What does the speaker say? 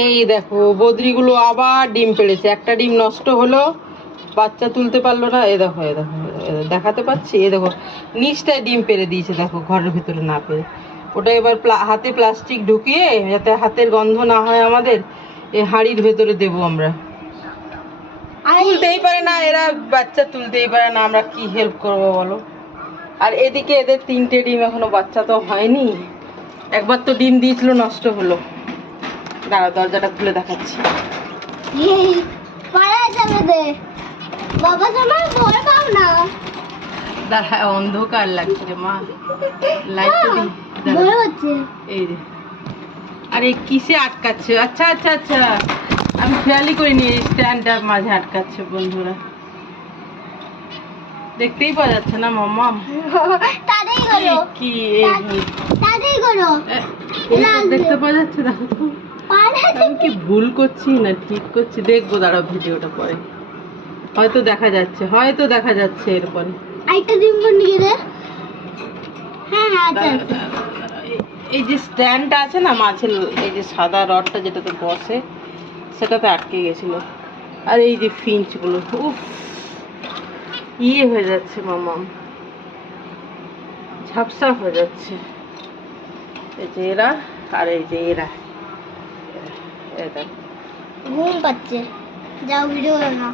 এই দেখো বদ্রিগুলো আবার ডিম পেড়েছে, একটা ডিম নষ্ট হলো, বাচ্চা তুলতে পারলো না। এ দেখো, এ দেখো, দেখাতে পাচ্ছি, এ দেখো নিচটায় ডিম পেড়ে দিয়েছে, দেখো ঘরের ভিতরে না পেরে। ওটা এবার হাতে প্লাস্টিক ঢুকিয়ে, যাতে হাতের গন্ধ না হয় আমাদের, এই হাঁড়ির ভেতরে দেবো আমরা। তুলতেই পারে না এরা, বাচ্চা তুলতেই পারে না, আমরা কি হেল্প করবো বলো। আর এদিকে এদের 3টে ডিম এখনো বাচ্চা তো হয়নি, একবার তো ডিম দিয়েছিল নষ্ট হলো। দাঁড়া, দরজাটা খুলে দেখাচ্ছি। দাঁড়া, অন্ধকার লাগছে মা, লাইট এই রে। আরে কিসে আটকাচ্ছে? আচ্ছা আচ্ছা আচ্ছা, আমি খেয়ালই করিনি স্ট্যান্ডটার মাঝে আটকাচ্ছে। বন্ধুরা দেখতেই পাওয়া যাচ্ছে না মাম্মাম? কি দেখতে পাওয়া যাচ্ছে? দেখো তো, আমি কি ভুল করছি না ঠিক করছি, দেখবো দাঁড়াও ভিডিওটা পরে, হয়তো দেখা যাচ্ছে, হয়তো দেখা যাচ্ছে এরপরে। এই যে স্ট্যান্ডটা আছে না মাছের, এই যে সাদা রডটা যেটাতে বসে, সেটাতে আটকে গেছিল। আর এই যে ফিঞ্চগুলো, উফ, ইয়ে হয়ে যাচ্ছে মামাম, ঝাপসা হয়ে যাচ্ছে। এই যে এরা, আর এই যে এরা, ঘুম পাচ্ছে, যাও ভিডিও না।